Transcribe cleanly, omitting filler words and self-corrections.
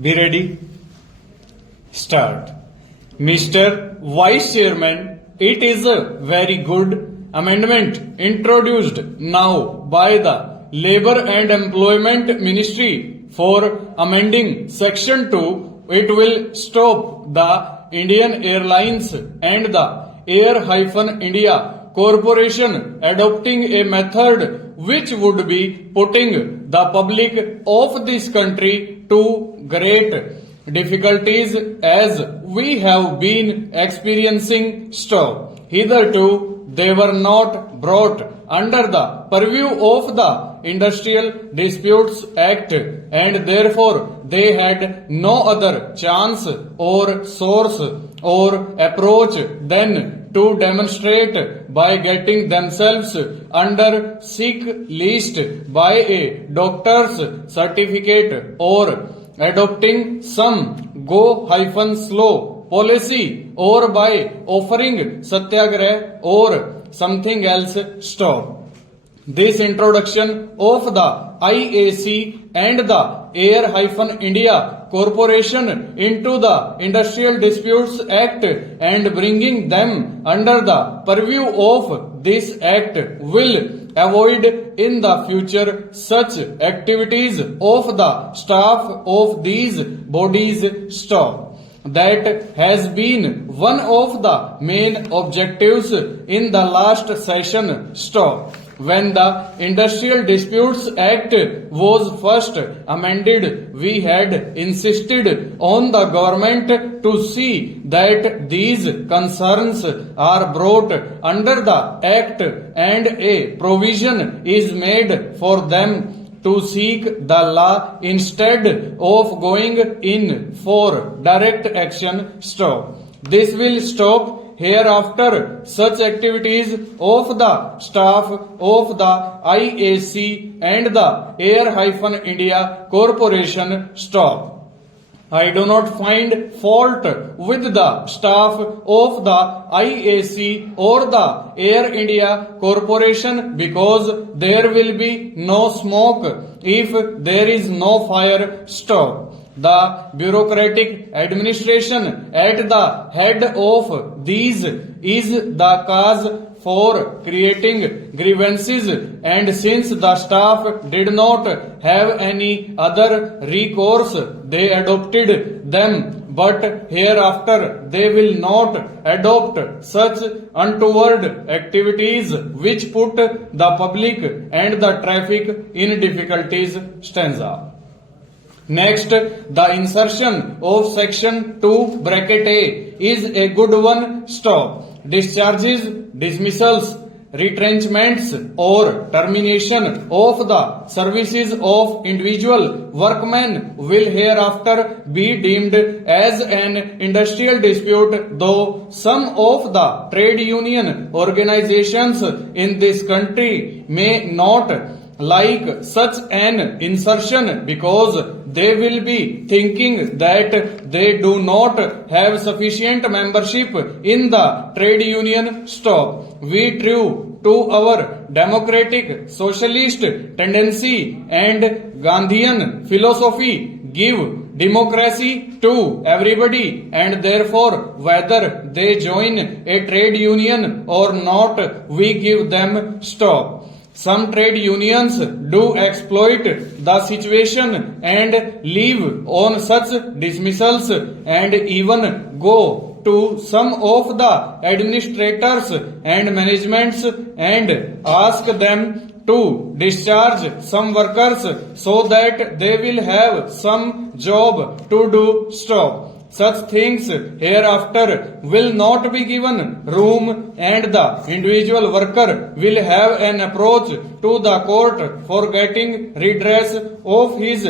Be ready. Start. Mr. Vice Chairman, it is a very good amendment introduced now by the Labour and Employment Ministry for amending Section 2. It will stop the Indian Airlines and the Air-India Corporation adopting a method which would be putting the public of this country to great difficulties as we have been experiencing. Stop. Hitherto, they were not brought under the purview of the Industrial Disputes Act, and therefore they had no other chance or source or approach than to demonstrate by getting themselves under sick list by a doctor's certificate or adopting some go-slow policy or by offering satyagrah or something else. Stop. This introduction of the IAC and the Air-India Corporation into the Industrial Disputes Act and bringing them under the purview of this act will avoid in the future such activities of the staff of these bodies. Stop. That has been one of the main objectives in the last session. Stop. When the Industrial Disputes Act was first amended, we had insisted on the government to see that these concerns are brought under the Act and a provision is made for them to seek the law instead of going in for direct action. Stop. This will stop hereafter such activities of the staff of the IAC and the Air-India Corporation. Stop. I do not find fault with the staff of the IAC or the Air India Corporation because there will be no smoke if there is no fire. Stop. The bureaucratic administration at the head of these is the cause for creating grievances, and since the staff did not have any other recourse, they adopted them. But hereafter they will not adopt such untoward activities which put the public and the traffic in difficulties. Stanza. Next, the insertion of section 2 bracket A is a good one. Stop. Discharges, dismissals, retrenchments or termination of the services of individual workmen will hereafter be deemed as an industrial dispute, though some of the trade union organizations in this country may not like such an insertion because they will be thinking that they do not have sufficient membership in the trade union. Stop. We true to our democratic socialist tendency and Gandhian philosophy give democracy to everybody, and therefore whether they join a trade union or not, we give them. Stop. Some trade unions do exploit the situation and live on such dismissals and even go to some of the administrators and managements and ask them to discharge some workers so that they will have some job to do. Stop. Such things hereafter will not be given room, and the individual worker will have an approach to the court for getting redress of his